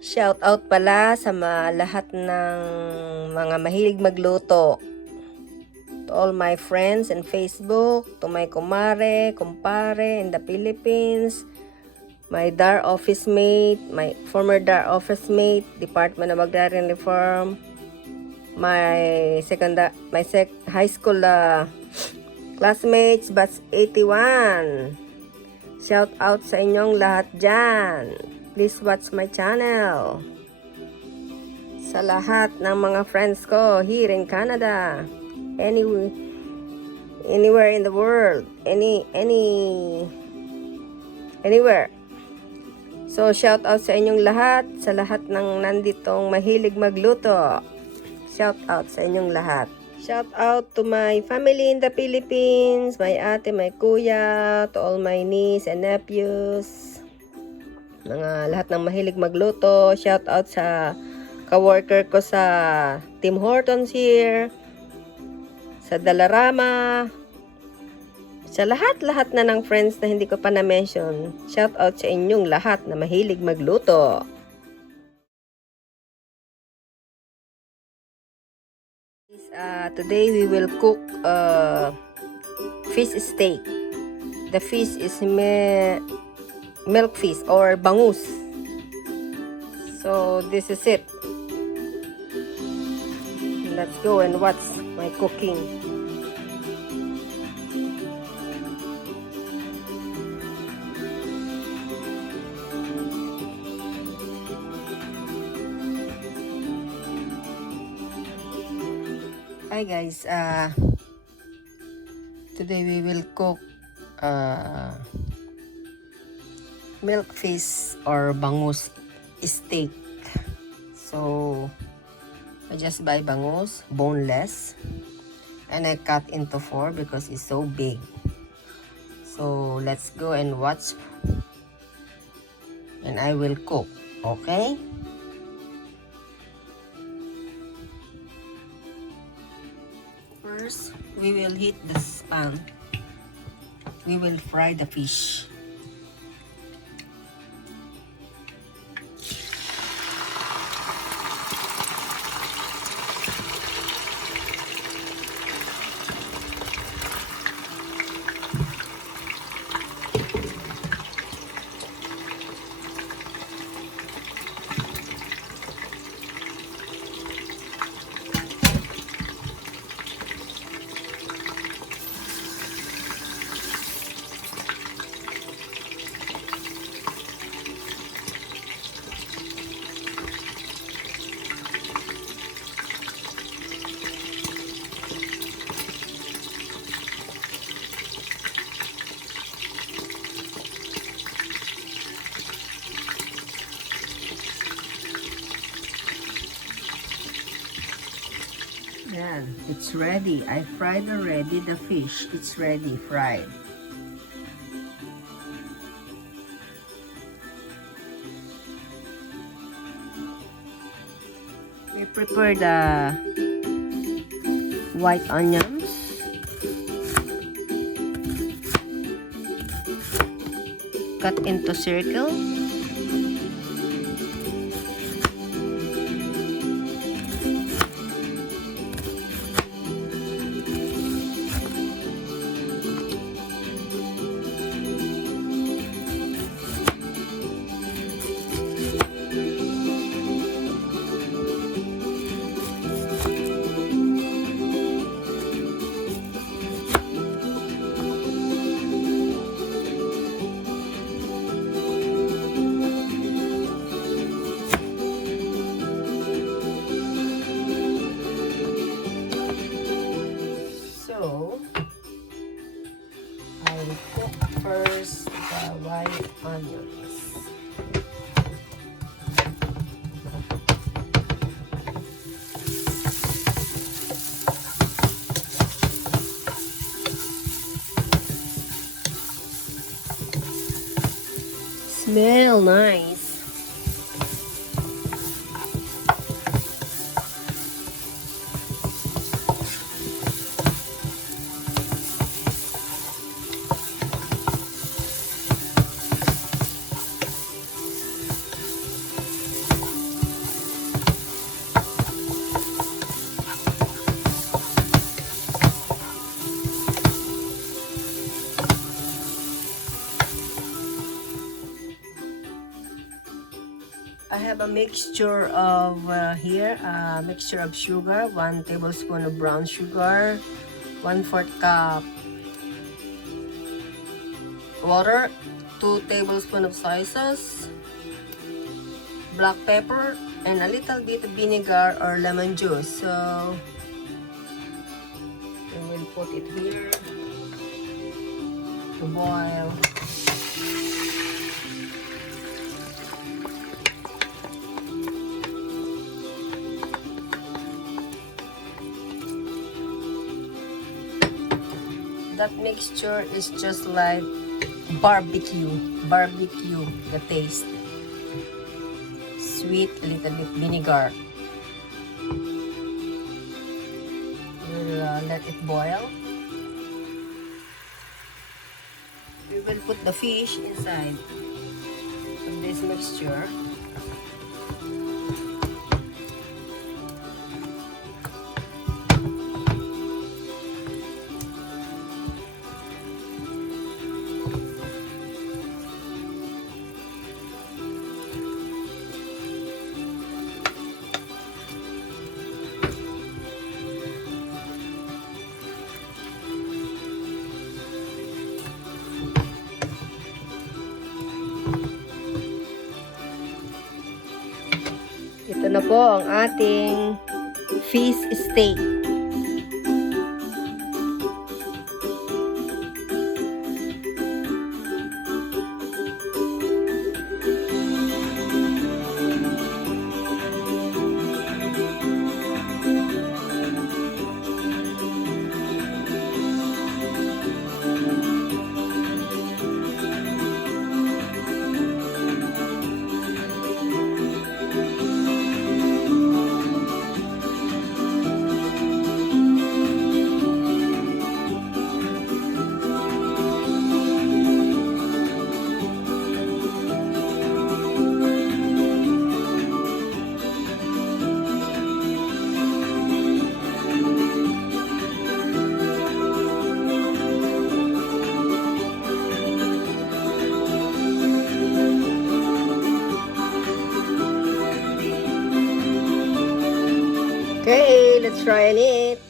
Shout out pala sa lahat ng mga mahilig magluto. To all my friends in Facebook, to my kumare, kumpare in the Philippines, my DAR office mate, my former DAR office mate, Department of Agrarian Reform, my high school classmates, batch 81. Shout out sa inyong lahat dyan. Please watch my channel. Sa lahat ng mga friends ko here in Canada, anywhere in the world, anywhere. So shout out sa inyong lahat, sa lahat ng nanditong mahilig magluto. Shout out sa inyong lahat. Shout out to my family in the Philippines, my ate, my kuya, to all my niece and nephews. Mga lahat ng mahilig magluto. Shout out sa ka-worker ko sa Tim Hortons here, sa Dalarama, sa lahat-lahat na ng friends na hindi ko pa na-mention. Shout out sa inyong lahat na mahilig magluto. Today we will cook fish steak. The fish is milk fish or bangus. So this is it. Let's go and watch my cooking. Hi guys, today we will cook milk fish or bangus steak. So I just buy bangus, boneless, and I cut into 4 because it's so big. So let's go and watch, and I will cook, okay? First, we will heat the pan. We will fry the fish. Yan, it's ready. I fried already the fish. It's ready, fried. We prepare the white onions. Cut into circle. I will cook first the white onions. Smell nice. I have a mixture of mixture of sugar, 1 tablespoon of brown sugar, 1/4 cup water, 2 tablespoons of soy sauce, black pepper, and a little bit of vinegar or lemon juice. So we will put it here to boil. That mixture is just like barbecue, the taste. Sweet, a little bit vinegar. We'll let it boil. We will put the fish inside of this mixture. Ito na po ang ating fish steak. Okay, let's try and eat.